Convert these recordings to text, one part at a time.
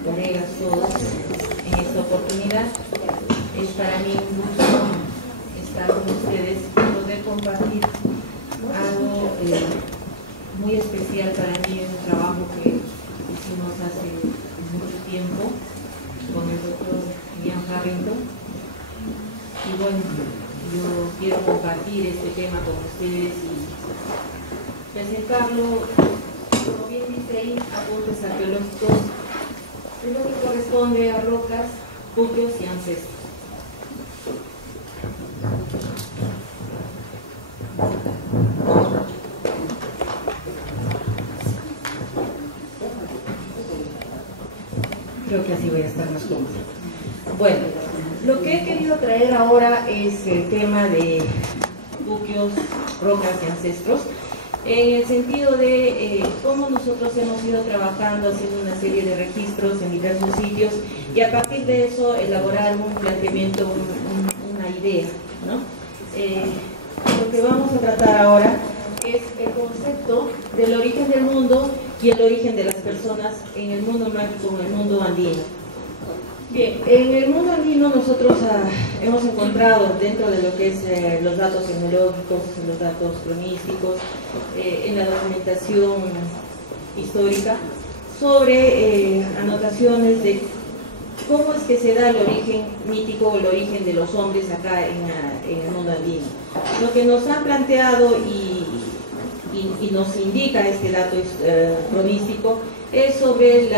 Colegas todos, en esta oportunidad es para mí un gusto estar con ustedes y poder compartir algo muy especial para mí, un trabajo que hicimos hace mucho tiempo con el doctor Ian Harrington. Y bueno, yo quiero compartir este tema con ustedes y presentarlo, como bien dice ahí, apuntes arqueológicos, es lo que corresponde a rocas, buqueos y ancestros. Creo que así voy a estar más cómoda. Bueno, lo que he querido traer ahora es el tema de buqueos, rocas y ancestros, en el sentido de cómo nosotros hemos ido trabajando, haciendo una serie de registros en diversos sitios y a partir de eso elaborar un planteamiento, una idea, ¿no? Lo que vamos a tratar ahora es el concepto del origen del mundo y el origen de las personas en el mundo mágico, en el mundo andino. Bien, en el mundo andino nosotros hemos encontrado dentro de lo que es los datos etnológicos, los datos cronísticos, en la documentación histórica, sobre anotaciones de cómo es que se da el origen mítico o el origen de los hombres acá en el mundo andino. Lo que nos han planteado y nos indica este dato cronístico es sobre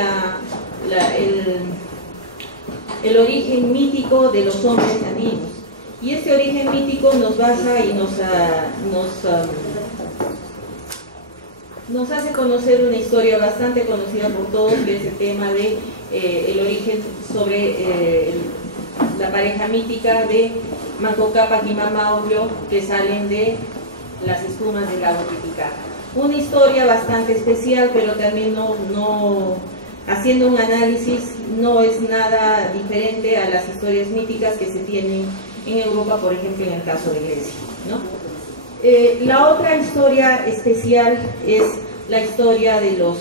el origen mítico de los hombres andinos. Y este origen mítico nos basa y nos hace conocer una historia bastante conocida por todos, que es el tema de el origen sobre la pareja mítica de Manco Cápac y Mama Oglio, que salen de las espumas del lago Titicaca. Una historia bastante especial, pero también haciendo un análisis, no es nada diferente a las historias míticas que se tienen en Europa, por ejemplo, en el caso de Grecia, ¿no? La otra historia especial es la historia de los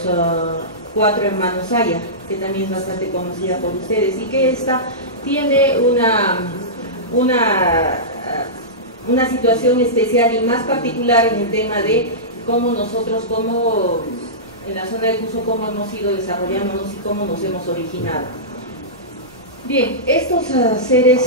4 hermanos Aya, que también es bastante conocida por ustedes, y que esta tiene una situación especial y más particular en el tema de cómo nosotros, en la zona de Cusco, cómo hemos ido desarrollándonos y cómo nos hemos originado. Bien, estos seres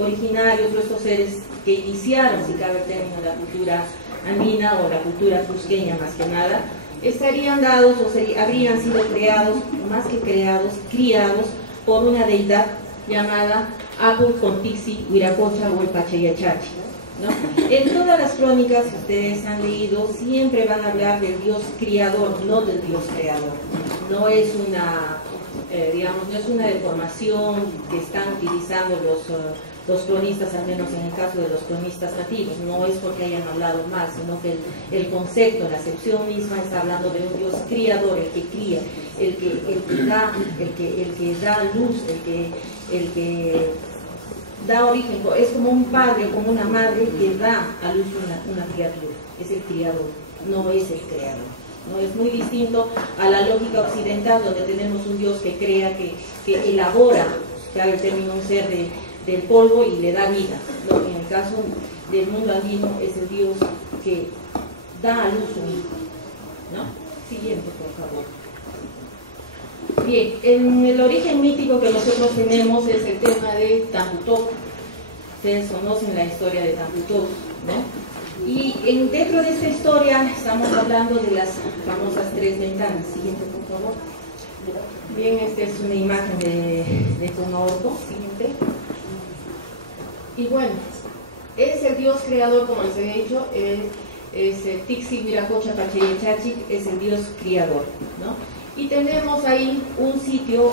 originarios, o estos seres que iniciaron, si cabe el término, la cultura andina o la cultura cusqueña más que nada, estarían dados o habrían sido creados, más que creados, criados por una deidad llamada Acu Contixi Huiracocha o el Pachayachachi, ¿no? En todas las crónicas que ustedes han leído siempre van a hablar del Dios criador, no del Dios creador. No es una, no es una deformación que están utilizando los cronistas, al menos en el caso de los cronistas nativos. No es porque hayan hablado mal, sino que el concepto, la acepción misma está hablando de un Dios criador, el que cría, el que da luz, el que da origen, es como un padre o como una madre que da a luz una criatura, es el criador, no es el creador. ¿No? Es muy distinto a la lógica occidental, donde tenemos un Dios que crea, que elabora, claro, el término, un ser del polvo y le da vida, ¿no? En el caso del mundo andino es el Dios que da a luz un hijo, ¿no? Siguiente, por favor. Bien, el origen mítico que nosotros tenemos es el tema de Tamputoc. Ustedes conocen la historia de Tamputoc, ¿no? Y dentro de esta historia estamos hablando de las famosas 3 ventanas. Siguiente, por favor. Bien, esta es una imagen de Pumaorco. Siguiente. Y bueno, es el Dios creador, como les había dicho, es Tixi Huiracocha Pachayachachic, es el Dios criador, ¿no? Y tenemos ahí un sitio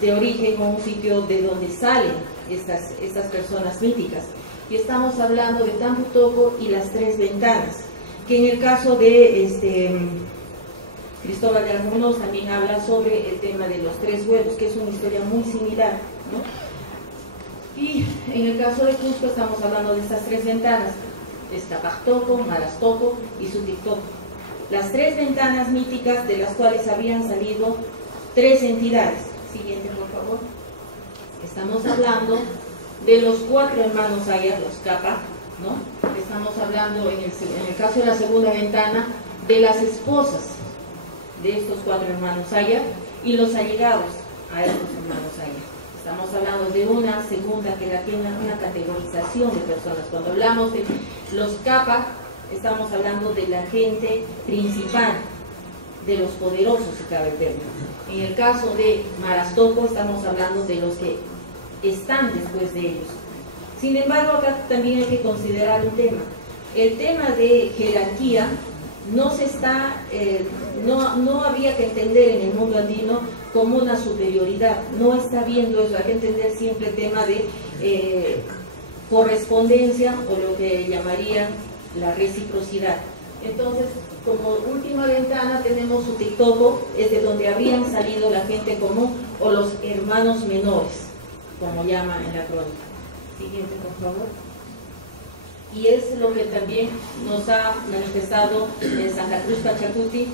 de origen o un sitio de donde salen estas personas míticas. Y estamos hablando de Tampu Tocco y las tres ventanas, que en el caso de Cristóbal de Albornoz también habla sobre el tema de los tres huevos, que es una historia muy similar, ¿no? Y en el caso de Cusco estamos hablando de estas tres ventanas, Tapac Tocco, Maras Tocco y Sutic Tocco. Las tres ventanas míticas de las cuales habían salido tres entidades. Siguiente, por favor. Estamos hablando de los cuatro hermanos Ayar, los Capa, ¿no? Estamos hablando en el caso de la segunda ventana de las esposas de estos cuatro hermanos Ayar y los allegados a estos hermanos Ayar. Estamos hablando de una segunda que la tiene una categorización de personas. Cuando hablamos de los Capa, estamos hablando de la gente principal, de los poderosos, si cabe el término. En el caso de Maras Tocco, estamos hablando de los que están después de ellos. Sin embargo, acá también hay que considerar un tema. El tema de jerarquía no se está, no habría que entender en el mundo andino como una superioridad. No está viendo eso. Hay que entender siempre el tema de correspondencia o lo que llamarían la reciprocidad. Entonces, como última ventana tenemos Sutic Tocco, es de donde habrían salido la gente común o los hermanos menores, como llama en la crónica. Siguiente, por favor. Y es lo que también nos ha manifestado en Santa Cruz Pachacuti,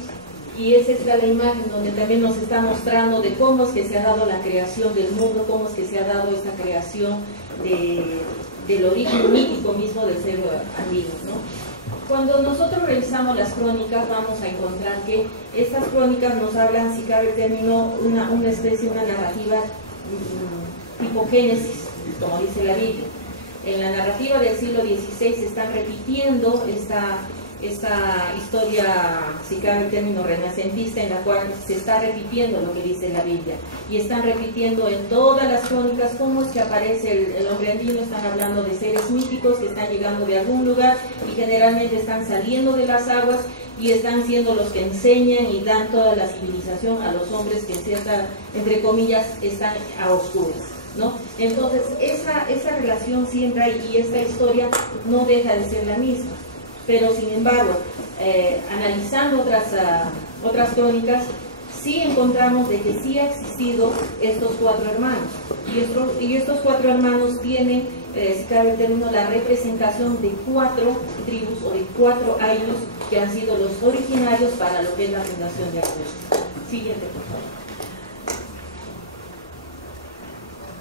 y es esta la imagen donde también nos está mostrando de cómo es que se ha dado la creación del mundo, cómo es que se ha dado esta creación del origen mítico mismo del ser andino, ¿no? Cuando nosotros revisamos las crónicas vamos a encontrar que estas crónicas nos hablan, si cabe el término, una especie, una narrativa tipo Génesis, como dice la Biblia. En la narrativa del siglo XVI se está repitiendo esta historia, si cabe el término, renacentista, en la cual se está repitiendo lo que dice la Biblia. Y están repitiendo en todas las crónicas cómo es que aparece el hombre andino. Están hablando de seres míticos que están llegando de algún lugar y generalmente están saliendo de las aguas y están siendo los que enseñan y dan toda la civilización a los hombres que, entre comillas, están a oscuras, ¿no? Entonces, esa relación siempre hay, y esta historia no deja de ser la misma. Pero sin embargo, analizando otras crónicas, sí encontramos de que sí ha existido estos cuatro hermanos. Y estos cuatro hermanos tienen, si cabe el término, la representación de cuatro tribus o de cuatro ayllus que han sido los originarios para lo que es la fundación de Cusco. Siguiente, por favor.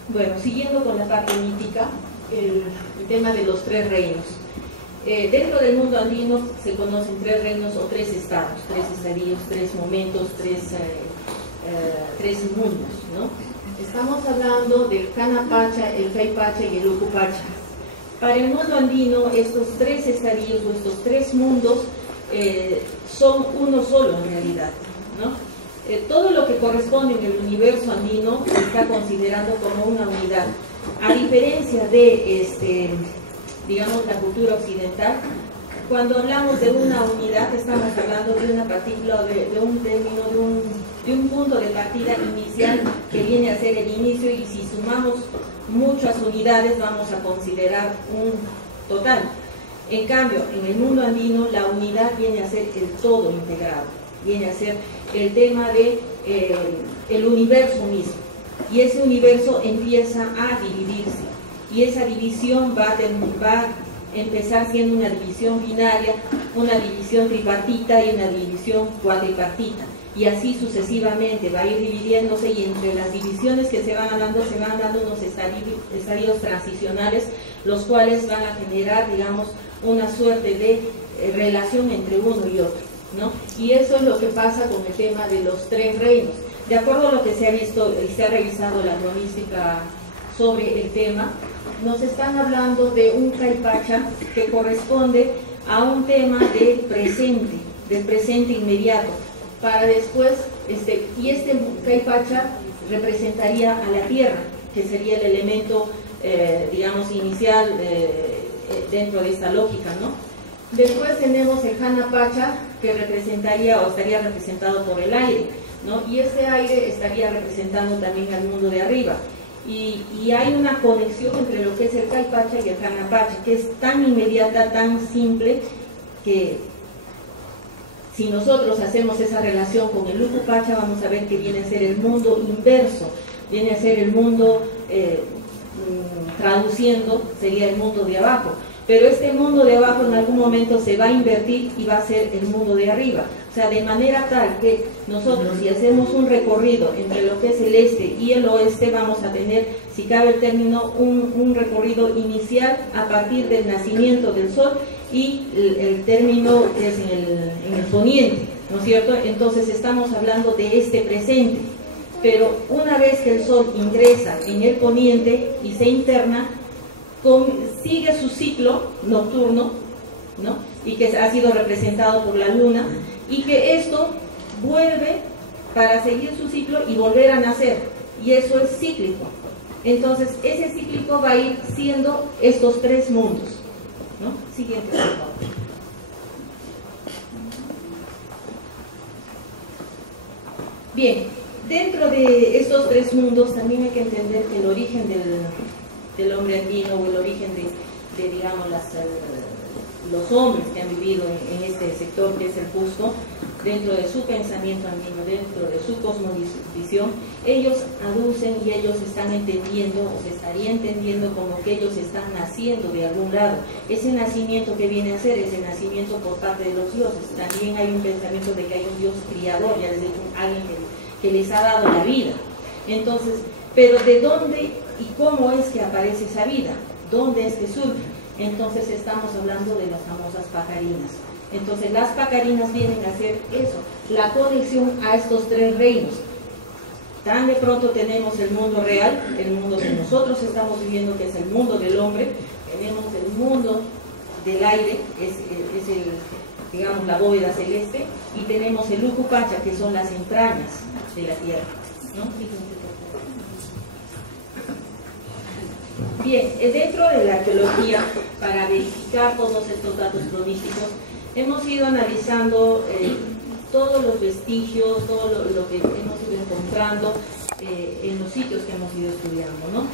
Bueno, siguiendo con la parte mítica, el tema de los tres reinos. Dentro del mundo andino se conocen tres reinos o tres estados, tres estadios, tres momentos, tres mundos, ¿no? Estamos hablando del Canapacha, el Caipacha y el Ucupacha. Para el mundo andino, estos tres estadios o estos tres mundos son uno solo en realidad, ¿no? Todo lo que corresponde en el universo andino se está considerando como una unidad. A diferencia de digamos, la cultura occidental, cuando hablamos de una unidad estamos hablando de una partícula, de un término, de un punto de partida inicial que viene a ser el inicio, y si sumamos muchas unidades vamos a considerar un total. En cambio, en el mundo andino la unidad viene a ser el todo integrado, viene a ser el tema de el universo mismo, y ese universo empieza a dividirse. Y esa división va a empezar siendo una división binaria, una división tripartita y una división cuatripartita. Y así sucesivamente va a ir dividiéndose, y entre las divisiones que se van dando unos estadios transicionales, los cuales van a generar, digamos, una suerte de relación entre uno y otro, ¿no? Y eso es lo que pasa con el tema de los tres reinos. De acuerdo a lo que se ha visto y se ha revisado la cronística sobre el tema, nos están hablando de un Caipacha que corresponde a un tema del presente inmediato, para después, y este Caipacha representaría a la tierra, que sería el elemento, digamos, inicial dentro de esta lógica, ¿no? Después tenemos el Janapacha, que representaría o estaría representado por el aire. ¿no? Y ese aire estaría representando también al mundo de arriba. Y hay una conexión entre lo que es el Caipacha y el Janapacha, que es tan inmediata, tan simple, que si nosotros hacemos esa relación con el Ucupacha, vamos a ver que viene a ser el mundo inverso, viene a ser el mundo, traduciendo, sería el mundo de abajo. Pero este mundo de abajo en algún momento se va a invertir y va a ser el mundo de arriba. O sea, de manera tal que nosotros, si hacemos un recorrido entre lo que es el este y el oeste, vamos a tener, si cabe el término, un recorrido inicial a partir del nacimiento del sol y el término que es en el poniente, ¿no es cierto? Entonces estamos hablando de este presente. Pero una vez que el sol ingresa en el poniente y se interna, sigue su ciclo nocturno, ¿no? Y que ha sido representado por la luna, y que esto vuelve para seguir su ciclo y volver a nacer, y eso es cíclico. Entonces ese cíclico va a ir siendo estos tres mundos, ¿no? Siguiente, por favor. Bien, dentro de estos tres mundos también hay que entender que el origen del hombre andino, o el origen de digamos, los hombres que han vivido en este sector que es el Cusco, dentro de su pensamiento andino, dentro de su cosmovisión, ellos aducen y ellos están entendiendo, o se estaría entendiendo como que ellos están naciendo de algún lado. Ese nacimiento que viene a ser, ese nacimiento por parte de los dioses. También hay un pensamiento de que hay un Dios criador, ya les digo, alguien que les ha dado la vida. Entonces, pero ¿de dónde y cómo es que aparece esa vida? ¿Dónde es que surge? Entonces estamos hablando de las famosas pacarinas. Entonces las pacarinas vienen a hacer eso, la conexión a estos tres reinos. Tan de pronto tenemos el mundo real, el mundo que nosotros estamos viviendo, que es el mundo del hombre, tenemos el mundo del aire, es digamos, la bóveda celeste, y tenemos el Ucupacha, que son las entrañas de la tierra, ¿no? Bien, dentro de la arqueología, para verificar todos estos datos cronísticos, hemos ido analizando todos los vestigios, todo lo que hemos ido encontrando en los sitios que hemos ido estudiando, ¿no?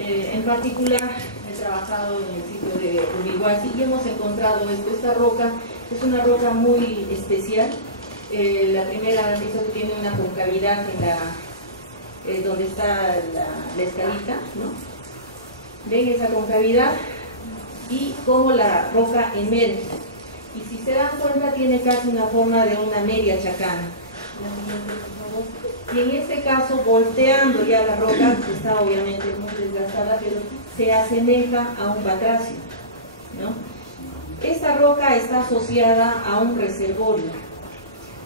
En particular, he trabajado en el sitio de Urihuasi y hemos encontrado esta roca. Es una roca muy especial. La primera han visto que tiene una concavidad en donde está la escalita, ¿no? Ven esa concavidad y cómo la roca emerge. Y si se dan cuenta, tiene casi una forma de una media chacana. Y en este caso, volteando ya la roca, que está obviamente muy desgastada, pero se asemeja a un batracio, ¿no? Esta roca está asociada a un reservorio.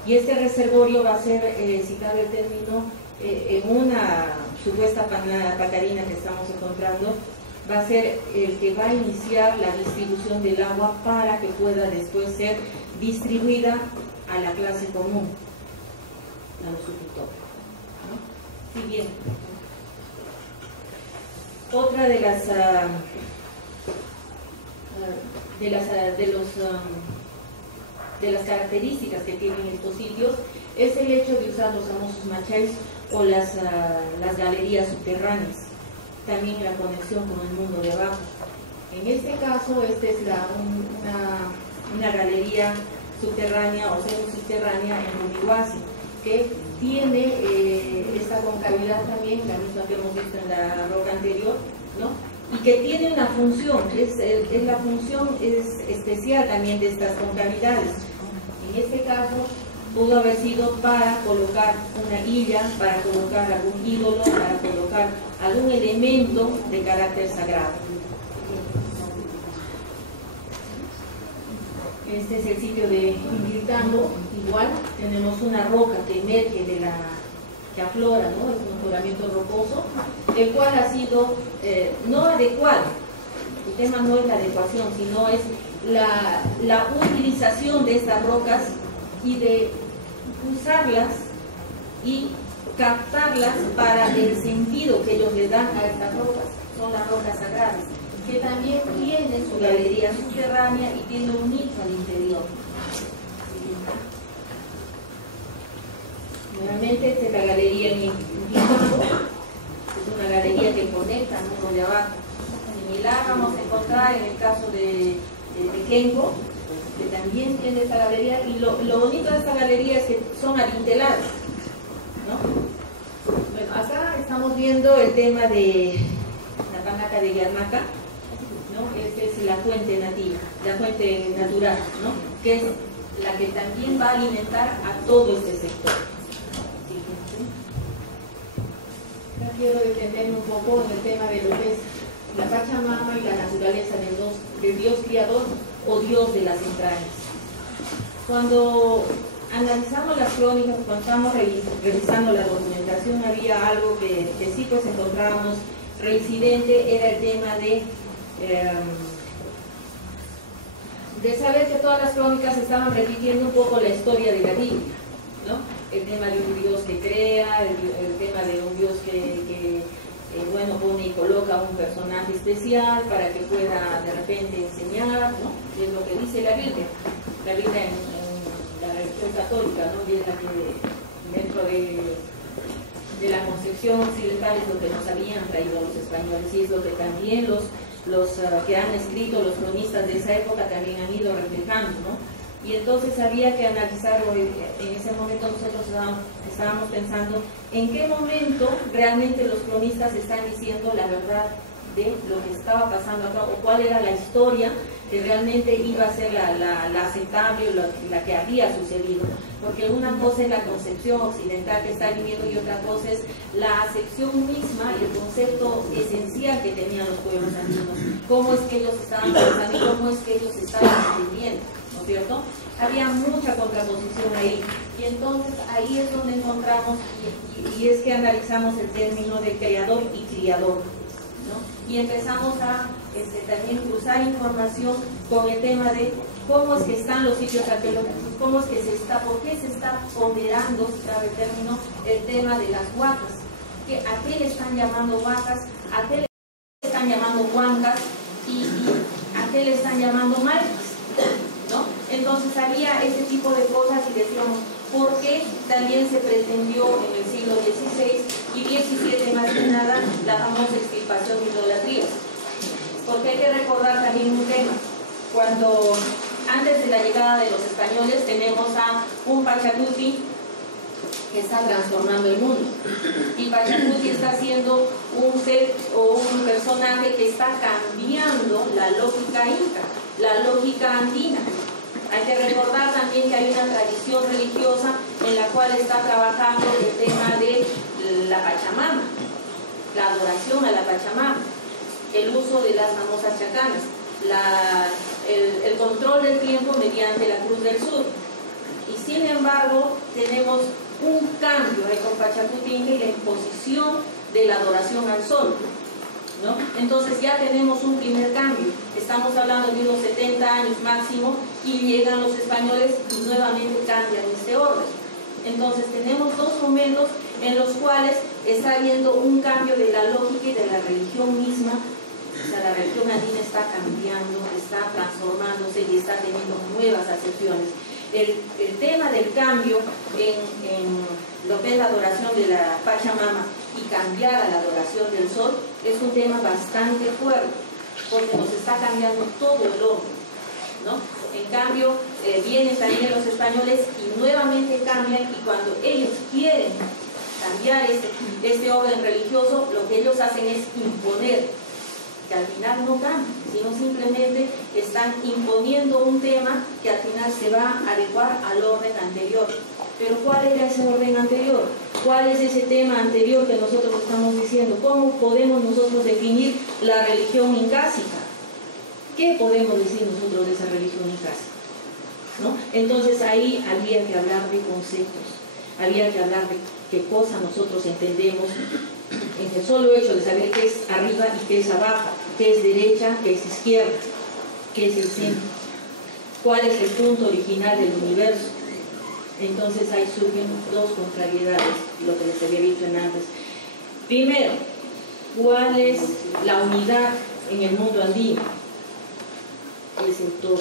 Y este reservorio va a ser, si cabe el término, en una supuesta pacarina que estamos encontrando, va a ser el que va a iniciar la distribución del agua para que pueda después ser distribuida a la clase común, a los suscriptores, ¿no? Sí, bien. Otra de las características que tienen estos sitios es el hecho de usar los famosos macháis o las galerías subterráneas. También la conexión con el mundo de abajo. En este caso, esta es una galería subterránea o semi-subterránea en Urihuasi, que tiene esta concavidad también, la misma que hemos visto en la roca anterior, ¿no? Y que tiene una función, la función es especial también de estas concavidades. En este caso, pudo haber sido para colocar una guilla, para colocar algún ídolo, para colocar algún elemento de carácter sagrado. Este es el sitio de Inquiritambo. Igual tenemos una roca que emerge que aflora, ¿no? Es un afloramiento rocoso, el cual ha sido no adecuado. El tema no es la adecuación, sino es la utilización de estas rocas y de usarlas y captarlas para el sentido que ellos le dan a estas rocas. Son las rocas sagradas, que también tienen su galería subterránea y tiene un nicho al interior. Nuevamente, esta es la galería en Iquipango, es una galería que conecta al mundo de abajo. Similar vamos a encontrar en el caso de Kenko, que también tiene esta galería, y lo bonito de esta galería es que son adinteladas, ¿no? Bueno, acá estamos viendo el tema de la panaca de Yarmaca, ¿no? Esta es la fuente nativa, la fuente natural, ¿no? Que es la que también va a alimentar a todo este sector. Acá quiero detenerme un poco en el tema de lo que es la Pachamama y la naturaleza del Dios Criador o Dios de las entrañas. Cuando analizamos las crónicas, cuando estamos revisando la documentación, había algo que sí pues encontrábamos reincidente, era el tema de saber que todas las crónicas estaban repitiendo un poco la historia de la Biblia, ¿no? El tema de un Dios que crea, el tema de un Dios que bueno, pone y coloca un personaje especial para que pueda de repente enseñar, ¿no? Y es lo que dice la Biblia. La Biblia en la religión católica, ¿no? Y es la que dentro de la concepción occidental es lo que nos habían traído los españoles, y es lo que también los que han escrito, los cronistas de esa época también han ido reflejando, ¿no? Y entonces había que analizar, en ese momento nosotros estábamos pensando en qué momento realmente los cronistas están diciendo la verdad de lo que estaba pasando acá, o cuál era la historia que realmente iba a ser la aceptable, la que había sucedido. Porque una cosa es la concepción occidental que está viviendo y otra cosa es la acepción misma y el concepto esencial que tenían los pueblos andinos. Cómo es que ellos estaban pensando y cómo es que ellos estaban entendiendo, ¿no es cierto? Había mucha contraposición ahí. Y entonces ahí es donde encontramos, y es que analizamos el término de creador y criador, ¿no? Y empezamos a también cruzar información con el tema de cómo es que están los sitios arqueológicos, cómo es que por qué se está ponderando, si cabe el término, el tema de las huacas. ¿A qué le están llamando huacas? ¿A qué le están llamando huancas? ¿Y a qué le están llamando malcas? ¿No? Entonces había ese tipo de cosas y decíamos, ¿por qué también se pretendió en el siglo XVI y XVII más que nada la famosa extirpación de idolatrías? Porque hay que recordar también un tema. Cuando antes de la llegada de los españoles tenemos a un Pachacuti que está transformando el mundo, y Pachacuti está siendo un ser o un personaje que está cambiando la lógica inca, la lógica andina. Hay que recordar también que hay una tradición religiosa en la cual está trabajando el tema de la Pachamama, la adoración a la Pachamama, el uso de las famosas chacanas, el control del tiempo mediante la Cruz del Sur. Y sin embargo tenemos un cambio con Pachacutinga y la imposición de la adoración al sol, ¿no? Entonces ya tenemos un primer cambio. Estamos hablando de unos 70 años máximo y llegan los españoles y nuevamente cambian este orden. Entonces tenemos dos momentos en los cuales está habiendo un cambio de la lógica y de la religión misma. O sea, la religión andina está cambiando, está transformándose y está teniendo nuevas acepciones. El tema del cambio en lo que es la adoración de la Pachamama y cambiar a la adoración del sol es un tema bastante fuerte, porque nos está cambiando todo el orden, ¿no? En cambio, vienen también los españoles y nuevamente cambian, y cuando ellos quieren cambiar este orden religioso, lo que ellos hacen es imponer, que al final no cambia, sino simplemente están imponiendo un tema que al final se va a adecuar al orden anterior. Pero ¿cuál era ese orden anterior? ¿Cuál es ese tema anterior que nosotros estamos diciendo? ¿Cómo podemos nosotros definir la religión incásica? ¿Qué podemos decir nosotros de esa religión incásica? ¿No? Entonces ahí había que hablar de conceptos, había que hablar de qué cosa nosotros entendemos en el solo hecho de saber qué es arriba y qué es abajo, qué es derecha, qué es izquierda, qué es el centro, cuál es el punto original del universo. Entonces ahí surgen dos contrariedades, lo que les había dicho antes. Primero, ¿cuál es la unidad en el mundo andino? Es el todo,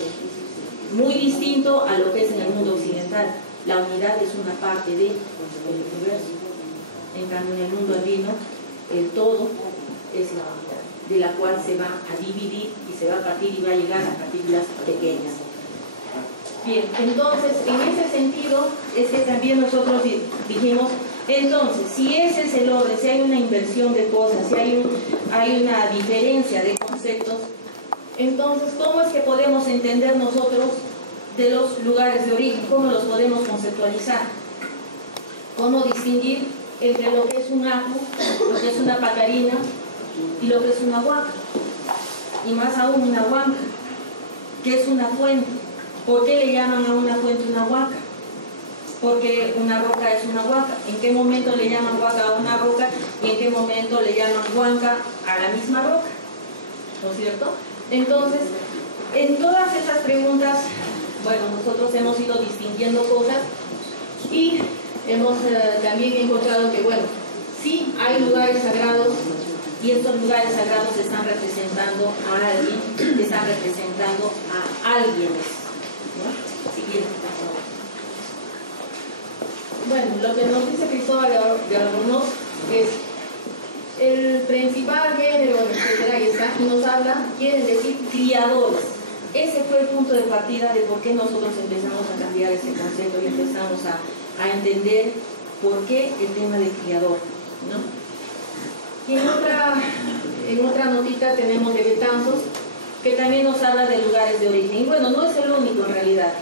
muy distinto a lo que es en el mundo occidental. La unidad es una parte del universo. En cambio, en el mundo andino, el todo es la unidad, de la cual se va a dividir y se va a partir y va a llegar a partículas pequeñas. Bien, entonces, en ese sentido, es que también nosotros dijimos, entonces, si ese es el orden, si hay una inversión de cosas, si hay una diferencia de conceptos, entonces, ¿cómo es que podemos entender nosotros de los lugares de origen? ¿Cómo los podemos conceptualizar? ¿Cómo distinguir entre lo que es un acu, lo que es una pacarina y lo que es una huaca? Y más aún una huanca, que es una fuente. ¿Por qué le llaman a una fuente una huaca? Porque una roca es una huaca. ¿En qué momento le llaman huaca a una roca y en qué momento le llaman huanca a la misma roca? ¿No es cierto? Entonces, en todas esas preguntas, bueno, nosotros hemos ido distinguiendo cosas y hemos también encontrado que, bueno, sí hay lugares sagrados y estos lugares sagrados están representando a alguien, están representando a alguienes. ¿No? Siguiente, por favor. Bueno, lo que nos dice Cristóbal de Albornoz es el principal género, etcétera, y está, nos habla, quieren decir criadores. Ese fue el punto de partida de por qué nosotros empezamos a cambiar este concepto y empezamos a entender por qué el tema del criador, ¿no? Y en otra notita tenemos de Betanzos, que también nos habla de lugares de origen. Y bueno, no es el único en realidad,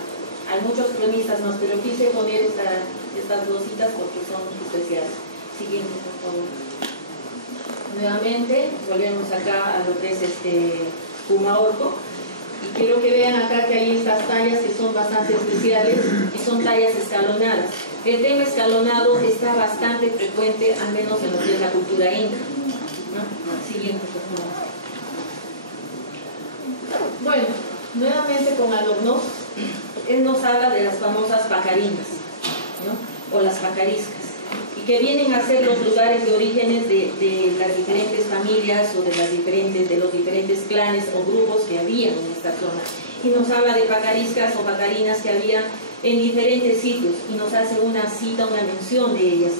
hay muchos cronistas más, pero quise poner estas dos citas porque son especiales. Siguiente, por favor. Nuevamente, volvemos acá a lo que es Pumaorco, y quiero que vean acá que hay estas tallas que son bastante especiales y son tallas escalonadas. El tema escalonado está bastante frecuente, al menos en lo que es la cultura inca, ¿no? Siguiente, por favor. Bueno, nuevamente con Albornoz, él nos habla de las famosas pacarinas, ¿no? O las pacariscas, y que vienen a ser los lugares de orígenes de las diferentes familias o de los diferentes clanes o grupos que habían en esta zona. Y nos habla de pacariscas o pacarinas que había en diferentes sitios y nos hace una cita, una mención de ellas.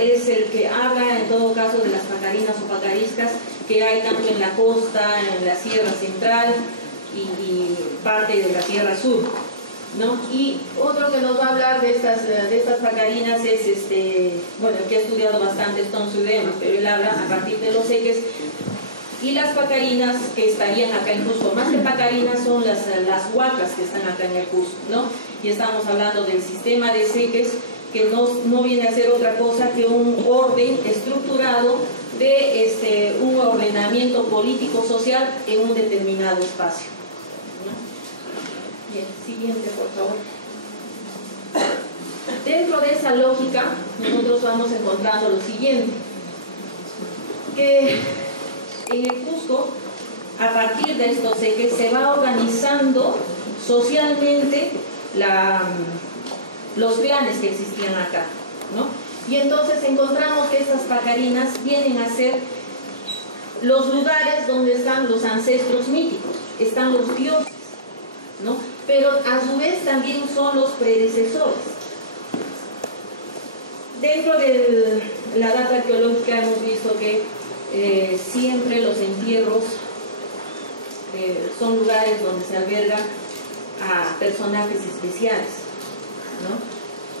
Es el que habla en todo caso de las pacarinas o pacariscas que hay tanto en la costa, en la Sierra Central y parte de la Sierra Sur, ¿no? Y otro que nos va a hablar de estas pacarinas es bueno, el que ha estudiado bastante es Tom Sudema, pero él habla a partir de los eques y las pacarinas que estarían acá en Cusco. Más que pacarinas son las huacas que están acá en el Cusco, ¿no? Y estamos hablando del sistema de seques, que no viene a ser otra cosa que un orden estructurado de un ordenamiento político-social en un determinado espacio, ¿no? Bien, siguiente, por favor. Dentro de esa lógica, nosotros vamos encontrando lo siguiente, que en el Cusco, a partir de estos ejes, se va organizando socialmente los clanes que existían acá, ¿no? Y entonces encontramos que estas pacarinas vienen a ser los lugares donde están los ancestros míticos, están los dioses, ¿no? Pero a su vez también son los predecesores. Dentro de la data arqueológica hemos visto que siempre los entierros son lugares donde se albergan a personajes especiales, ¿no?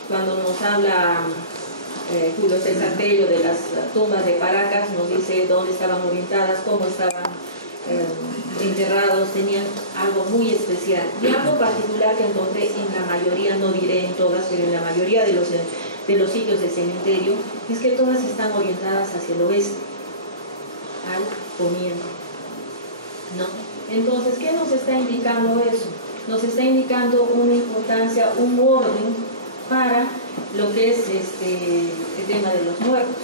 Cuando nos habla Julio César Tello de las tumbas de Paracas, nos dice dónde estaban orientadas, cómo estaban enterrados, tenían algo muy especial y algo particular que encontré en la mayoría, no diré en todas, pero en la mayoría de los sitios de cementerio, es que todas están orientadas hacia el oeste, al poniente, ¿no? Entonces, ¿qué nos está indicando eso? Nos está indicando una importancia, un orden para lo que es el tema de los muertos.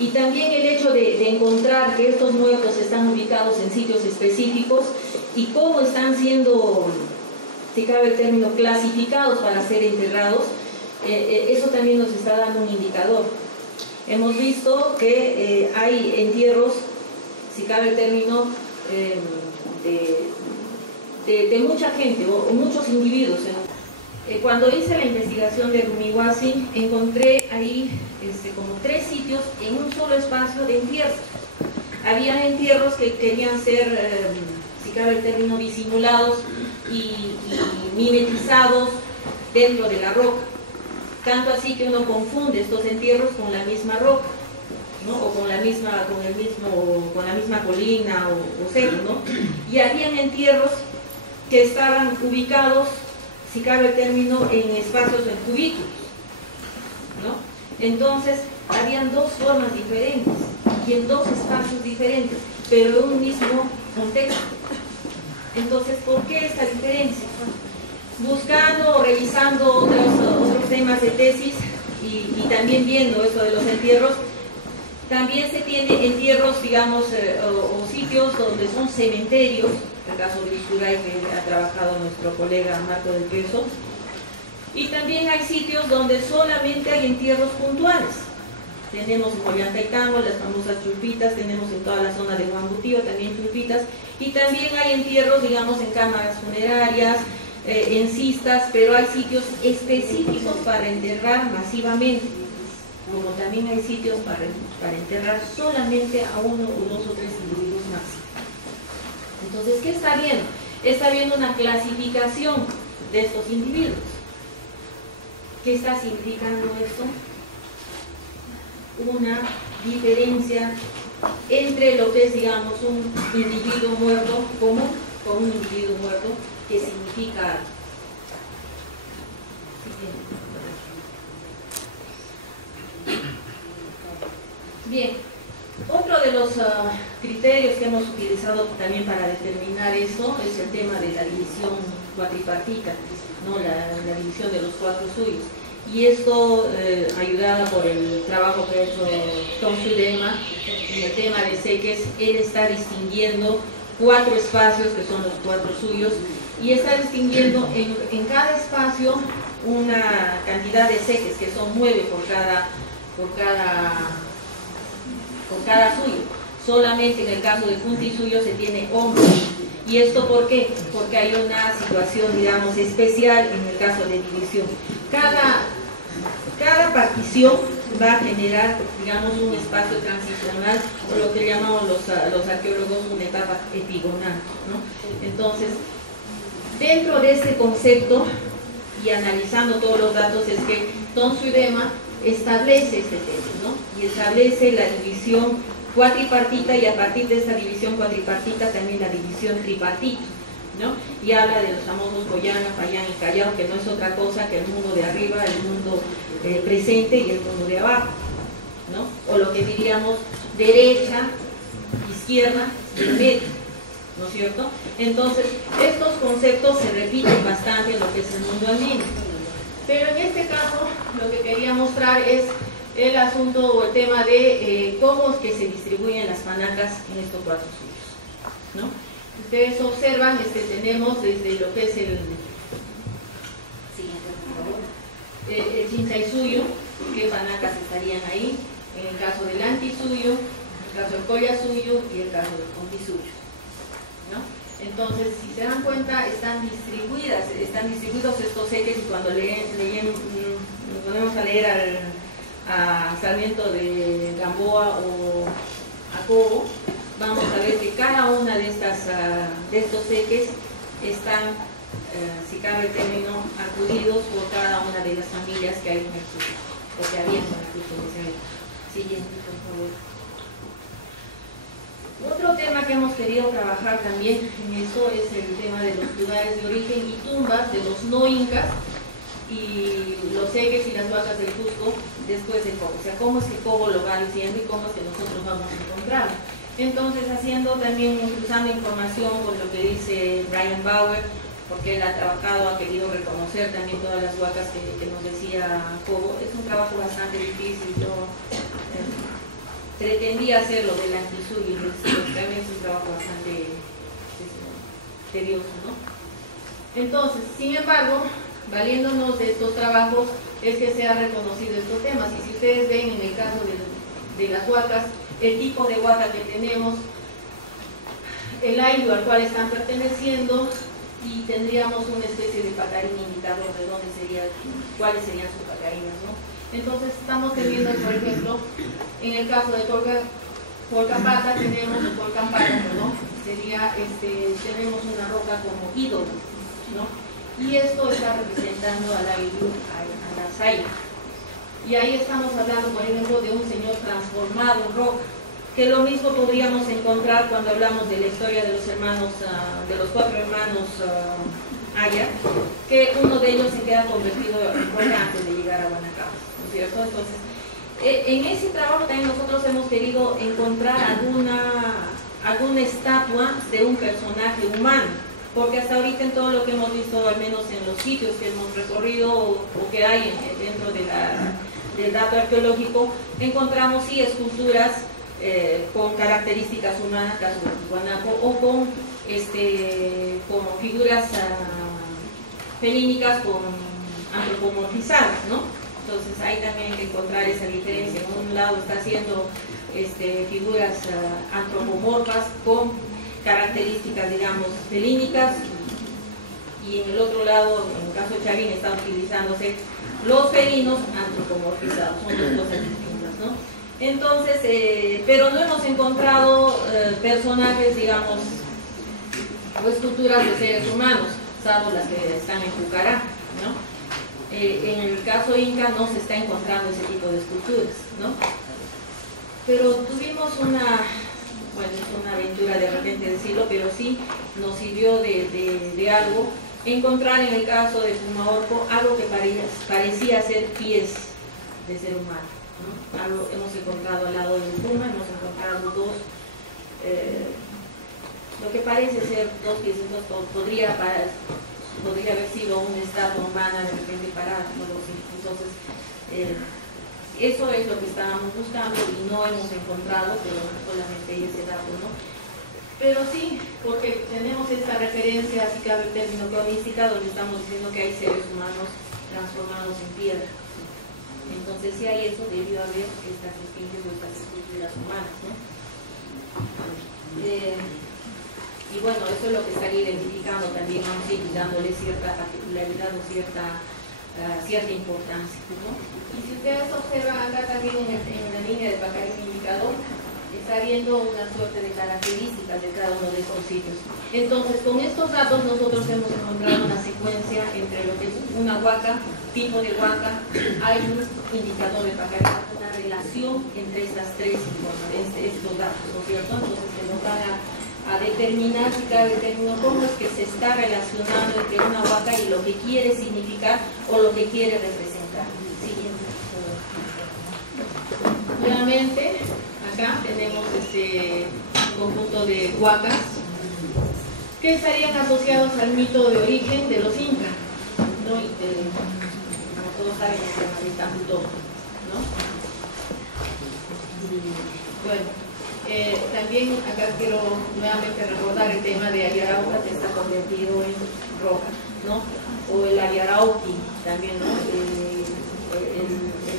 Y también el hecho de encontrar que estos muertos están ubicados en sitios específicos y cómo están siendo, si cabe el término, clasificados para ser enterrados, eso también nos está dando un indicador. Hemos visto que hay entierros, si cabe el término, de mucha gente o muchos individuos. Cuando hice la investigación de Rumihuasi, encontré ahí como 3 sitios en un solo espacio de entierros. Había entierros que querían ser, si cabe el término, disimulados y mimetizados dentro de la roca. Tanto así que uno confunde estos entierros con la misma roca, ¿no? O con la misma colina o cerro, ¿no? Y habían entierros que estaban ubicados, si cabe el término, en espacios, en cubículos, ¿no? Entonces, habían 2 formas diferentes y en 2 espacios diferentes, pero en un mismo contexto. Entonces, ¿por qué esta diferencia? Buscando o revisando otros temas de tesis y también viendo eso de los entierros, también se tiene entierros, digamos, o sitios donde son cementerios, el caso de Ixturay, que ha trabajado nuestro colega Marco del Queso, y también hay sitios donde solamente hay entierros puntuales. Tenemos en Ollantaytambo las famosas chulpitas, tenemos en toda la zona de Huambutío también chulpitas, y también hay entierros, digamos, en cámaras funerarias, en cistas, pero hay sitios específicos para enterrar masivamente, como también hay sitios para enterrar solamente a 1 o 2 o 3 individuos máximo. Entonces, ¿qué está viendo? Está viendo una clasificación de estos individuos. ¿Qué está significando esto? Una diferencia entre lo que es, digamos, un individuo muerto común con un individuo muerto que significa. Bien, otro de los criterios que hemos utilizado también para determinar eso es el tema de la división cuatripartita, ¿no? La división de los 4 suyos. Y esto, ayudada por el trabajo que ha hecho Tom Suyema en el tema de seques, él está distinguiendo 4 espacios que son los 4 suyos y está distinguiendo en cada espacio una cantidad de seques, que son 9 por cada suyo. Solamente en el caso de Punti suyo se tiene 11. ¿Y esto por qué? Porque hay una situación, digamos, especial en el caso de división. Cada partición va a generar, digamos, un espacio transicional, o lo que llamamos los arqueólogos una etapa epigonal, ¿no? Entonces, dentro de este concepto y analizando todos los datos, es que Tom Suyema establece este tema, ¿no? Y establece la división cuatripartita, y a partir de esta división cuatripartita también la división tripartita, ¿no? Y habla de los famosos Coyana, Payán y Callao, que no es otra cosa que el mundo de arriba, el mundo presente y el mundo de abajo, ¿no? O lo que diríamos derecha, izquierda y medio, ¿no es cierto? Entonces, estos conceptos se repiten bastante en lo que es el mundo andino. Pero en este caso, lo que quería mostrar es el asunto o el tema de cómo es que se distribuyen las panacas en estos 4 suyos, ¿no? Ustedes observan, tenemos desde lo que es el Chinchay suyo, qué panacas estarían ahí, en el caso del Anti suyo, en el caso del Colla suyo y el caso del Conti suyo, ¿no? Entonces, si se dan cuenta, están distribuidos estos ejes, y cuando nos ponemos a leer a Sarmiento de Gamboa o a Cobo, vamos a ver que cada una de estos ejes están, si cabe el término, acudidos por cada una de las familias que hay en el curso, o que había en el curso de ese evento. Siguiente, por favor. Otro tema que hemos querido trabajar también en esto es el tema de los lugares de origen y tumbas de los no incas y los ejes y las huacas del Cusco después de Cobo. O sea, cómo es que Cobo lo va diciendo y cómo es que nosotros vamos a encontrar. Entonces, cruzando información con lo que dice Brian Bauer, porque él ha trabajado, ha querido reconocer también todas las huacas que nos decía Cobo. Es un trabajo bastante difícil. Yo pretendía hacerlo del Antisur y también es un trabajo bastante tedioso, ¿no? Entonces, sin embargo, valiéndonos de estos trabajos es que se ha reconocido estos temas. Y si ustedes ven en el caso de las huacas, el tipo de huaca que tenemos, el ayllu al cual están perteneciendo y tendríamos una especie de pacarina indicador de dónde sería, cuáles serían sus pacarinas, ¿no? Entonces estamos teniendo, por ejemplo, en el caso de Colcapata tenemos, sería, tenemos una roca como ídolo, ¿no? Y esto está representando a la Zaira. Y ahí estamos hablando, por ejemplo, de un señor transformado en roca, que lo mismo podríamos encontrar cuando hablamos de la historia de los hermanos, de los 4 hermanos Aya, que uno de ellos se queda convertido en roca antes de llegar a Guanacaste, ¿no es cierto? Entonces, en ese trabajo también nosotros hemos querido encontrar alguna estatua de un personaje humano, porque hasta ahorita en todo lo que hemos visto, al menos en los sitios que hemos recorrido o que hay dentro del dato arqueológico, encontramos sí esculturas con características humanas, caso de Tiwanaku, o con figuras felínicas antropomorfizadas, ¿no? Entonces ahí también hay que encontrar esa diferencia. En un lado está haciendo figuras antropomorfas con características, digamos, felínicas, y en el otro lado, en el caso de Chavín, está utilizándose los felinos antropomorfizados, son dos cosas distintas, ¿no? Entonces, pero no hemos encontrado personajes, digamos, o esculturas de seres humanos, salvo las que están en Pucará, ¿no? En el caso Inca no se está encontrando ese tipo de esculturas, ¿no? Pero tuvimos bueno, es una aventura de repente decirlo, pero sí nos sirvió de algo encontrar en el caso de Pumaorco algo que parecía ser pies de ser humano, ¿no? Algo hemos encontrado al lado del Puma, hemos encontrado lo que parece ser 2 pies, entonces podría haber sido una estatua humana de repente parada, no lo sé. Entonces, eso es lo que estábamos buscando y no hemos encontrado, pero solamente ese dato, ¿no? Pero sí, porque tenemos esta referencia, así cabe el término cronística, donde estamos diciendo que hay seres humanos transformados en piedra. Entonces, si hay eso, debió haber estas esfinges o estas esculturas humanas, ¿no? Y bueno, eso es lo que estaría identificando también, vamos a ir dándole cierta particularidad o cierta importancia, ¿no? Y si ustedes observan acá también en la línea del pacarina indicador, está viendo una suerte de características de cada uno de esos sitios. Entonces, con estos datos nosotros hemos encontrado una secuencia entre lo que es una huaca, tipo de huaca, hay un indicador de pacarina, una relación entre estas tres estos datos, ¿no es cierto? Entonces, se nos van a determinar si cabe el término cómo es que se está relacionando entre una huaca y lo que quiere significar o lo que quiere representar. Siguiente. Nuevamente, acá tenemos este conjunto de huacas que estarían asociados al mito de origen de los incas, ¿no? Y como todos saben, se llama de Tambutó, ¿no? Bueno. También acá quiero nuevamente recordar el tema de Ayarauca, que está convertido en roca, ¿no? O el Ayarauqui también, ¿no? El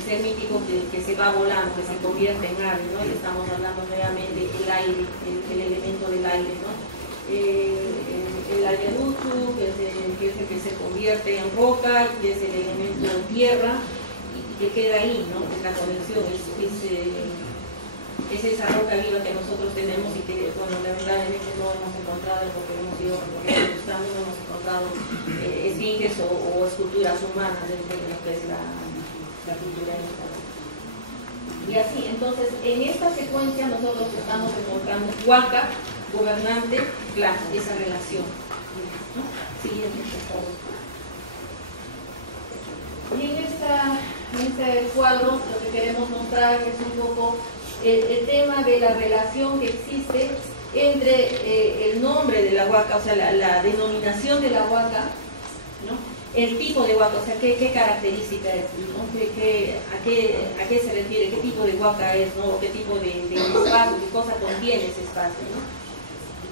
ser mítico que se va volando, que se convierte en ave, ¿no? Y estamos hablando nuevamente del aire, el elemento del aire, ¿no? El Ayarutu, que es el que se convierte en roca, que es el elemento de tierra, y que queda ahí, ¿no? Es la conexión, es esa roca viva que nosotros tenemos y que, bueno, lamentablemente no hemos encontrado porque hemos ido buscando, no hemos encontrado esfinges o esculturas humanas dentro de lo que es la cultura inca. Y así, entonces, en esta secuencia nosotros estamos encontrando huaca, gobernante, clan, esa relación, ¿no? Siguiente, por favor. Y en este cuadro lo que queremos mostrar es un poco el tema de la relación que existe entre el nombre de la huaca, o sea, la denominación de la huaca, ¿no? El tipo de huaca, o sea, qué característica es, ¿no? A qué se refiere, qué tipo de huaca es, ¿no? Qué tipo de espacio, qué cosa contiene ese espacio, ¿no?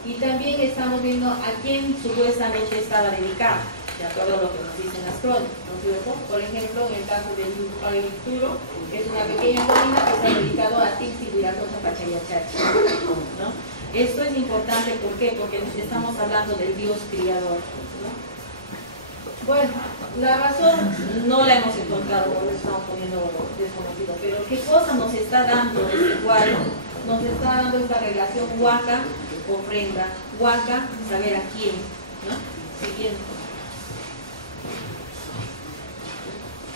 Y también estamos viendo a quién supuestamente estaba dedicado, de acuerdo a lo que nos dicen las crónicas, ¿no es cierto? Por ejemplo, en el caso del Yucupagavicturo, es una pequeña colina que está dedicado a Tixi Huiracocha Pachayachacha, ¿no? Esto es importante, ¿por qué? Porque estamos hablando del Dios criador, ¿no? Bueno, la razón no la hemos encontrado, no la estamos poniendo desconocido, pero ¿qué cosa nos está dando este cuadro? Nos está dando esta relación huaca, ofrenda, huaca, saber a quién, ¿no? Siguiente.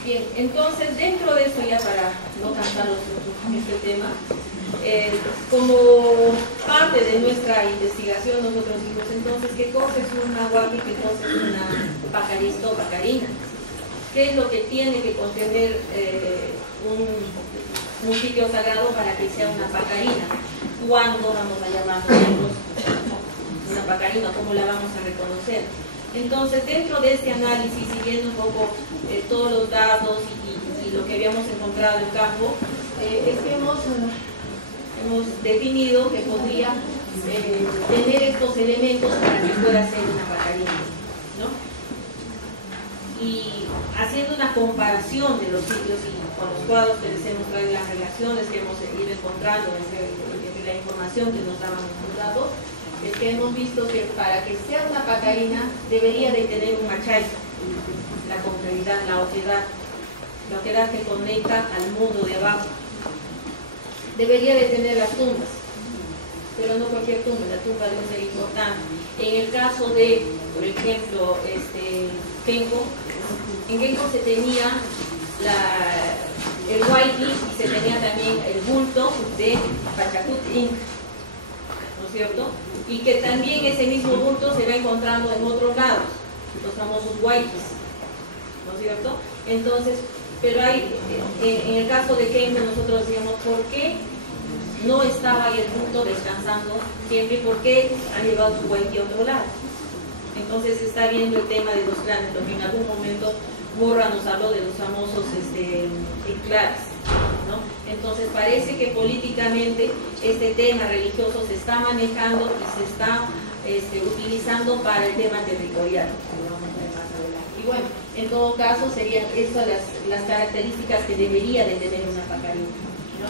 Bien, entonces dentro de eso, ya para no cansarlos en este tema, como parte de nuestra investigación nosotros dijimos entonces qué cosa es una huaca y qué cosa es una pacarista o pacarina, qué es lo que tiene que contener un sitio sagrado para que sea una pacarina, cuándo vamos a llamarnos una pacarina, cómo la vamos a reconocer. Entonces, dentro de este análisis, siguiendo un poco todos los datos y lo que habíamos encontrado en campo, es que hemos definido que podría tener estos elementos para que pueda ser una pacarina, ¿no? Y haciendo una comparación de los sitios y con los cuadros que les hemos traído, las relaciones que hemos ido encontrando entre la información que nos daban los datos, es que hemos visto que para que sea una pacarina debería de tener un machay, la contrariedad, la oquedad que conecta al mundo de abajo. Debería de tener las tumbas, pero no cualquier tumba, la tumba debe ser importante. En el caso de, por ejemplo, Kenko, en Kenko se tenía el Huayqui y se tenía también el bulto de Pachacut Inc., ¿no es cierto? Y que también ese mismo bulto se va encontrando en otros lados, los famosos Huayquis, ¿no es cierto? Entonces, pero hay, en el caso de Kenko nosotros decíamos, ¿por qué no estaba ahí el bulto descansando siempre? ¿Por qué han llevado su Huayqui a otro lado? Entonces se está viendo el tema de los clanes, porque en algún momento Morra nos habló de los famosos enclaves, ¿no? Entonces parece que políticamente este tema religioso se está manejando y se está utilizando para el tema territorial. Y bueno, en todo caso serían estas las características que debería de tener una pacarina, ¿no?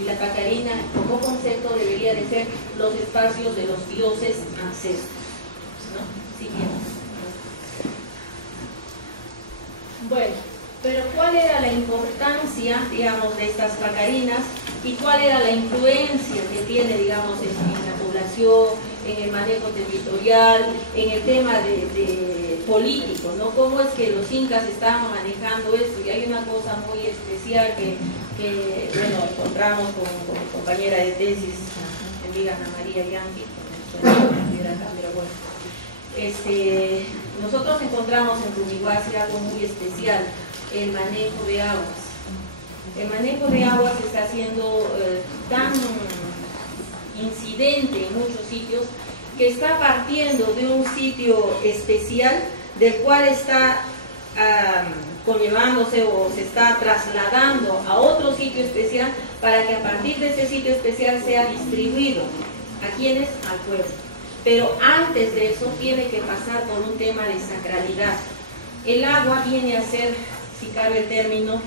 Y la pacarina como concepto debería de ser los espacios de los dioses ancestros, ¿no? Siguiente. Bueno, pero ¿cuál era la importancia, digamos, de estas pacarinas y cuál era la influencia que tiene, digamos, en la población, en el manejo territorial, en el tema de político, ¿no? ¿Cómo es que los incas estaban manejando esto? Y hay una cosa muy especial que bueno, encontramos con mi compañera de tesis, amiga Ana María Yanqui, pero bueno. Nosotros encontramos en Rumihuasi algo muy especial, el manejo de aguas. El manejo de aguas está haciendo tan incidente en muchos sitios que está partiendo de un sitio especial del cual está conllevándose o se está trasladando a otro sitio especial para que a partir de ese sitio especial sea distribuido. ¿A quiénes? Al pueblo. Pero antes de eso tiene que pasar por un tema de sacralidad. El agua viene a ser, si cabe el término,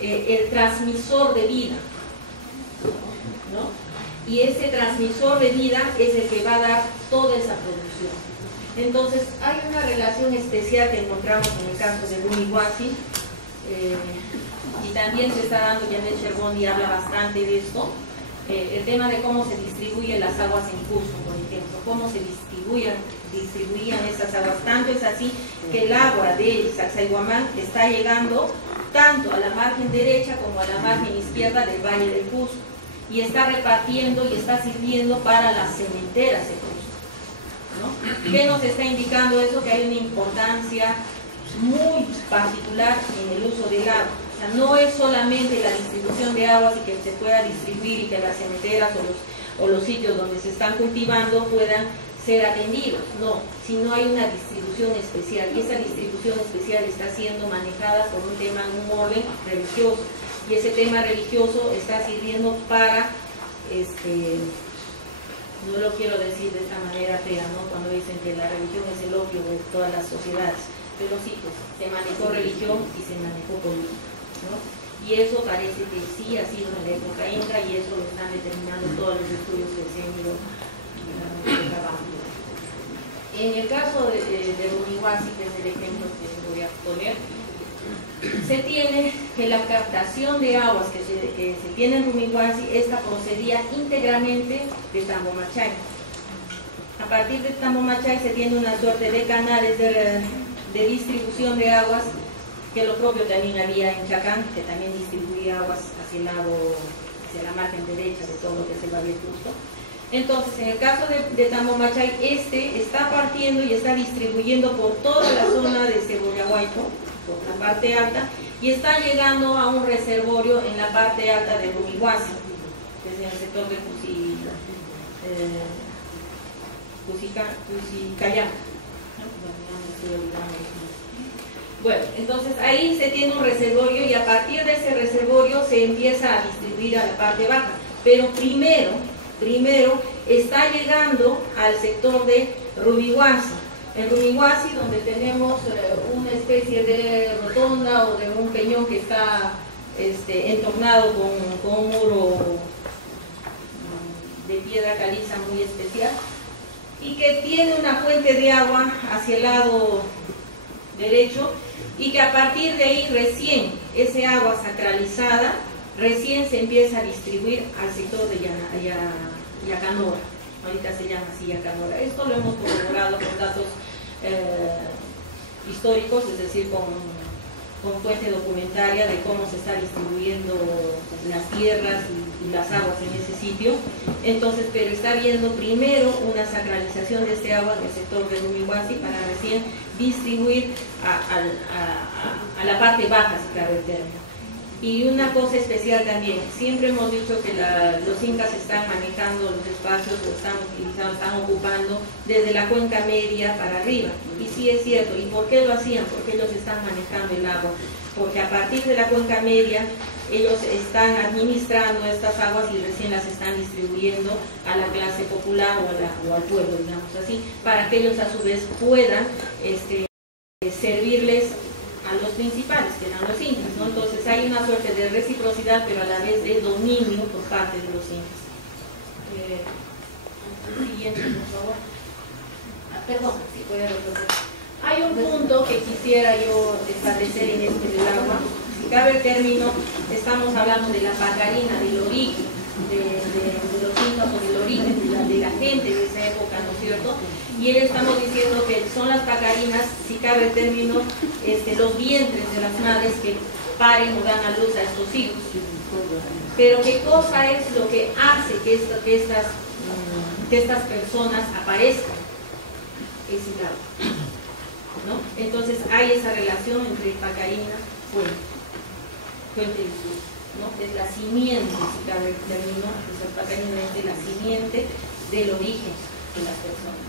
el transmisor de vida, ¿no? Y ese transmisor de vida es el que va a dar toda esa producción. Entonces, hay una relación especial que encontramos en el caso de Rumihuasi, y también se está dando, Janet Cherboni habla bastante de esto, el tema de cómo se distribuyen las aguas en Cusco, por ejemplo, cómo se distribuían esas aguas. Tanto es así que el agua de Sacsayhuamán está llegando tanto a la margen derecha como a la margen izquierda del Valle del Cusco, y está repartiendo y está sirviendo para las cementeras de Cusco, ¿no? ¿Qué nos está indicando eso? Que hay una importancia muy particular en el uso del agua. O sea, no es solamente la distribución de aguas y que se pueda distribuir y que las cementeras o los sitios donde se están cultivando puedan ser atendidos, no, sino hay una distribución especial, y esa distribución especial está siendo manejada por un tema, un orden religioso, y ese tema religioso está sirviendo para, no lo quiero decir de esta manera fea, ¿no? Cuando dicen que la religión es el opio de todas las sociedades, pero sí, pues se manejó religión y se manejó política, ¿no? y eso parece que sí ha sido en la época inca, y eso lo están determinando todos los estudios que se han ido trabajando. En el caso de Rumihuasi, que es el ejemplo que voy a poner, se tiene que la captación de aguas que se tiene en Rumihuasi, esta procedía íntegramente de Tambomachay. A partir de Tambomachay se tiene una suerte de canales de distribución de aguas, que lo propio también había en Chacán, que también distribuía aguas hacia el lado, hacia la margen derecha de todo lo que es el Valle Cusco. Entonces, en el caso de Tambomachay, está partiendo y está distribuyendo por toda la zona de Cebollahuayco, por la parte alta, y está llegando a un reservorio en la parte alta de Rumihuasi, que es en el sector de Cusicayán. Bueno, entonces ahí se tiene un reservorio, y a partir de ese reservorio se empieza a distribuir a la parte baja, pero primero está llegando al sector de Rumihuasi. En Rumihuasi, donde tenemos una especie de rotonda o de un peñón que está entornado con un muro de piedra caliza muy especial, y que tiene una fuente de agua hacia el lado derecho, y que a partir de ahí recién ese agua sacralizada recién se empieza a distribuir al sector de Yacanora. Ahorita se llama así Yacanora. Esto lo hemos corroborado con datos históricos, es decir, con fuente documentaria de cómo se está distribuyendo las tierras y las aguas en ese sitio. Entonces, pero está habiendo primero una sacralización de este agua en el sector de Rumihuasi para recién distribuir a la parte baja, si cabe el término. Y una cosa especial también, siempre hemos dicho que los incas están manejando los espacios, lo están utilizando, están ocupando desde la cuenca media para arriba, y sí es cierto. ¿Y por qué lo hacían? Porque ellos están manejando el agua, porque a partir de la cuenca media ellos están administrando estas aguas y recién las están distribuyendo a la clase popular o al pueblo, digamos así, para que ellos a su vez puedan servirles a los principales, que eran los incas, ¿no? Entonces hay una suerte de reciprocidad, pero a la vez de dominio por parte de los incas. Siguiente, por favor. Perdón, si puede retroceder. Hay un punto que quisiera yo establecer en este del agua. Si cabe el término, estamos hablando de la pacarina, del origen de los incas, o del origen de la gente de esa época, ¿no es cierto? Y estamos diciendo que son las pacarinas, si cabe el término, los vientres de las madres que paren o dan a luz a estos hijos. Pero ¿qué cosa es lo que hace que estas personas aparezcan? Es el agua, ¿no? Entonces hay esa relación entre pacarina, fuente y sur, ¿no? Es la simiente, si cabe el término, es la pacarina, es la simiente del origen de las personas.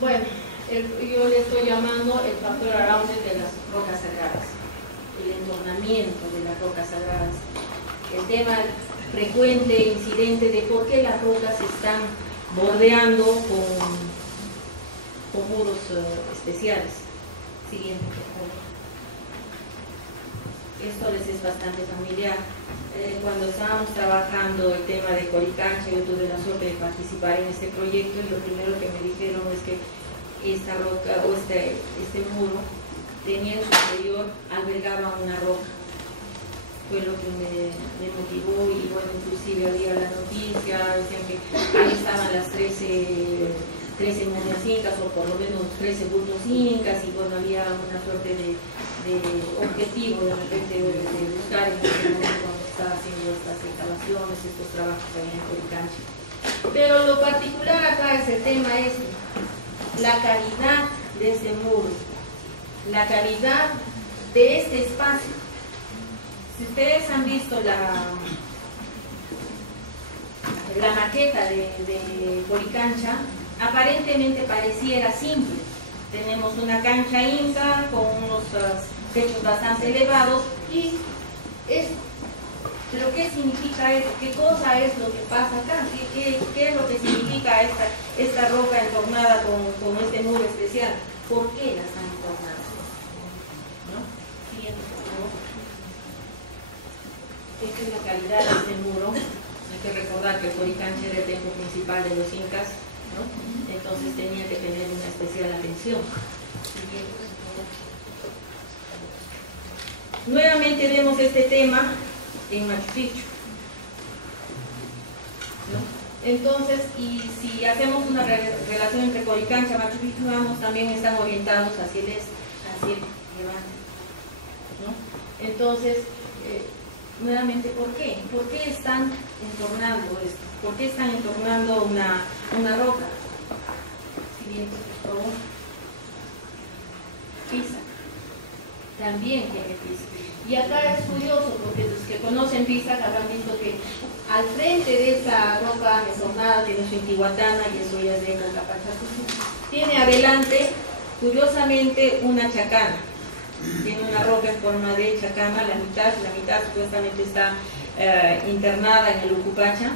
Bueno, yo le estoy llamando el factor arousal de las rocas sagradas, el entornamiento de las rocas sagradas, el tema frecuente, incidente de por qué las rocas están bordeando con muros especiales. Siguiente, por favor. Esto les es bastante familiar. Cuando estábamos trabajando el tema de Coricancha, yo tuve la suerte de participar en este proyecto, y lo primero que me dijeron es que esta roca o este muro tenía en su interior, albergaba una roca. Fue lo que me motivó, y bueno, inclusive había la noticia, decían que ahí estaban las 13 momias incas, o por lo menos 13 bultos incas, y bueno, había una suerte de objetivo de repente de buscar en ese momento cuando se estaba haciendo estas excavaciones, estos trabajos ahí en Coricancha. Pero lo particular acá es el tema la calidad de este muro, la calidad de este espacio. Si ustedes han visto la maqueta de Coricancha, aparentemente pareciera simple. Tenemos una cancha inca con unos techos bastante elevados, y eso. Pero ¿qué significa eso? ¿Qué cosa es lo que pasa acá? ¿Qué es lo que significa esta roca entornada con este muro especial? ¿Por qué la están entornando? ¿No? Esta es la calidad de este muro. Hay que recordar que Coricancha era el templo principal de los incas, ¿no? Entonces tenía que tener una especial atención. Nuevamente vemos este tema en Machu Picchu, ¿no? Entonces, y si hacemos una relación entre Coricancha y Machu Picchu, ambos también están orientados hacia el este, hacia el levante, ¿no? Entonces, nuevamente, ¿por qué? ¿Por qué están entornando esto? ¿Por qué están entornando una roca? Siguiente, por favor. Pisa. También tiene Pisa. Y acá es curioso, porque los que conocen Pisa habrán visto que al frente de esa roca entornada tiene su Intihuatana, y eso ya es de época Pachacútec. Tiene adelante, curiosamente, una chacana. Tiene una roca en forma de chacana, la mitad supuestamente está internada en el Ucupacha,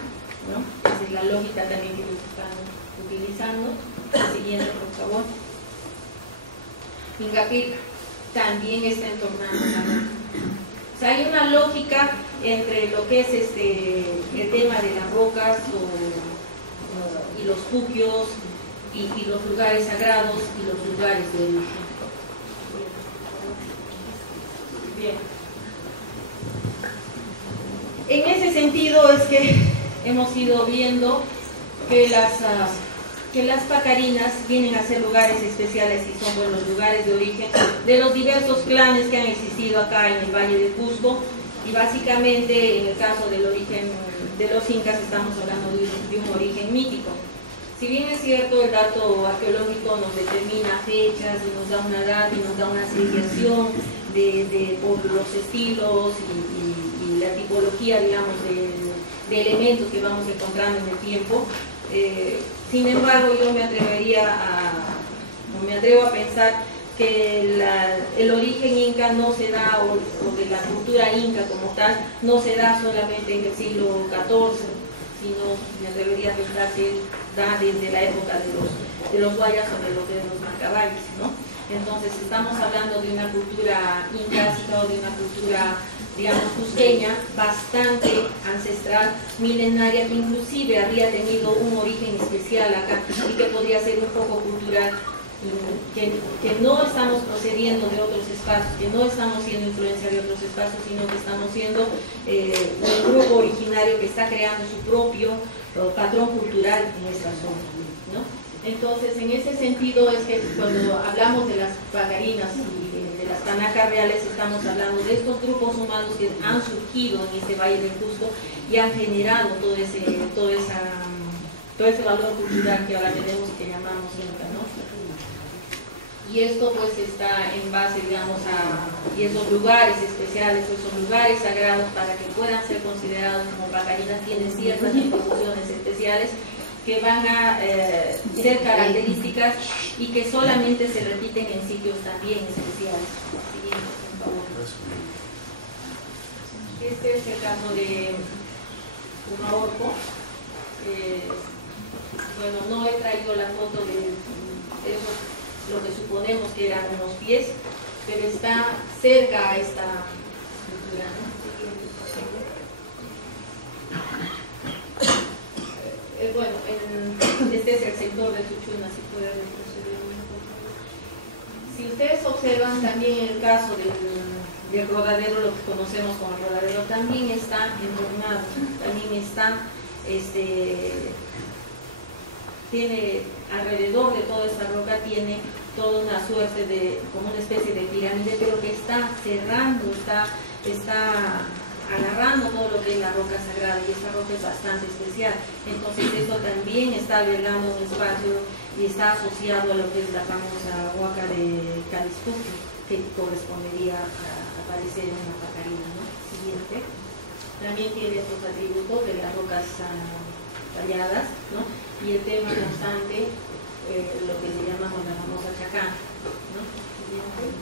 ¿no? Esa es la lógica también que ellos están utilizando. Siguiente, por favor. Ingapirca también está entornada la roca. O sea, hay una lógica entre lo que es el tema de las rocas y los puquios y los lugares sagrados y los lugares de origen. Bien. En ese sentido es que hemos ido viendo que las pacarinas vienen a ser lugares especiales y son buenos lugares de origen de los diversos clanes que han existido acá en el Valle de Cusco, y básicamente en el caso del origen de los incas estamos hablando de un origen mítico. Si bien es cierto, el dato arqueológico nos determina fechas y nos da una edad y nos da una asociación por los estilos y la tipología, digamos, de elementos que vamos encontrando en el tiempo, sin embargo, yo me atrevo a pensar que el origen inca no se da, o de la cultura inca como tal, no se da solamente en el siglo XIV, sino me atrevería a pensar que da desde la época de los guayas o de los macabayes, ¿no? Entonces estamos hablando de una cultura inclásica o de una cultura, digamos, cusqueña, bastante ancestral, milenaria, que inclusive habría tenido un origen especial acá y que podría ser un poco cultural, que no estamos procediendo de otros espacios, que no estamos siendo influencia de otros espacios, sino que estamos siendo un grupo originario que está creando su propio patrón cultural en esta zona, ¿no? Entonces, en ese sentido es que cuando hablamos de las pacarinas y de las canacas reales, estamos hablando de estos grupos humanos que han surgido en este Valle del Cusco y han generado todo ese valor cultural que ahora tenemos y que llamamos Inca, ¿no? Y esto pues está en base, digamos, y esos lugares especiales, esos lugares sagrados, para que puedan ser considerados como pacarinas, tienen ciertas atribuciones especiales que van a ser características y que solamente se repiten en sitios también especiales. Siguiente, por favor. Este es el caso de Pumaorco. Bueno, no he traído la foto de eso, lo que suponemos que eran unos pies, pero está cerca a esta estructura, ¿no? Bueno, este es el sector de Tuchuna, si puede retroceder un poco. Si ustedes observan también el caso del rodadero, lo que conocemos como rodadero, también está entornado, también está, tiene alrededor de toda esta roca, tiene toda una suerte de, como una especie de pirámide, pero que está cerrando, está agarrando todo lo que es la roca sagrada, y esa roca es bastante especial. Entonces esto también está albergando un espacio y está asociado a lo que es la famosa huaca de Calispuqui, que correspondería a aparecer en una pacarina, ¿no? Siguiente. También tiene estos atributos de las rocas talladas, ¿no? Y el tema constante, lo que le llamamos la famosa chacana, ¿no? Siguiente.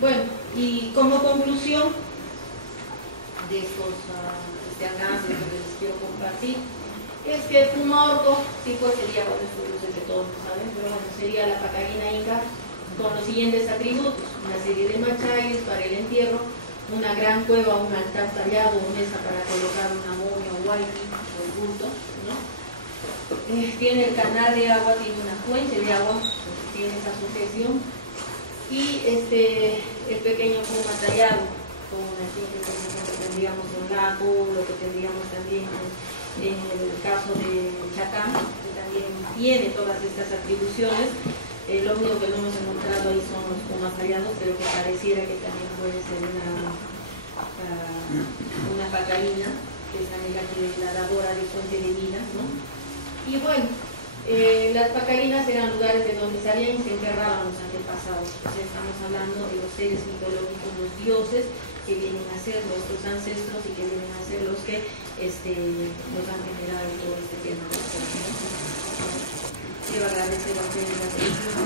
Bueno, y como conclusión de estos alcances que les quiero compartir, es que Pumaorco, sí, pues sería, bueno, esto yo sé que todos lo saben, pero bueno, sería la pacarina inca con los siguientes atributos: una serie de machayes para el entierro, una gran cueva, un altar tallado, mesa para colocar una momia o waifi o el bulto, ¿no? Tiene el canal de agua, tiene una fuente de agua, tiene esa sucesión, y el pequeño puma tallado, con así que tendríamos un lago, lo que tendríamos también en el caso de Chacán, que también tiene todas estas atribuciones. Lo único que no hemos encontrado ahí son los pumas tallados, pero que pareciera que también puede ser una pacarina, que es la dadora de fuente de vida, ¿no? Y bueno, las pacarinas eran lugares de donde salían y se enterraban los antepasados. O sea, estamos hablando de los seres mitológicos, los dioses que vienen a ser nuestros ancestros y que vienen a ser los que nos han generado todo este tema. Quiero agradecer a ustedes la atención.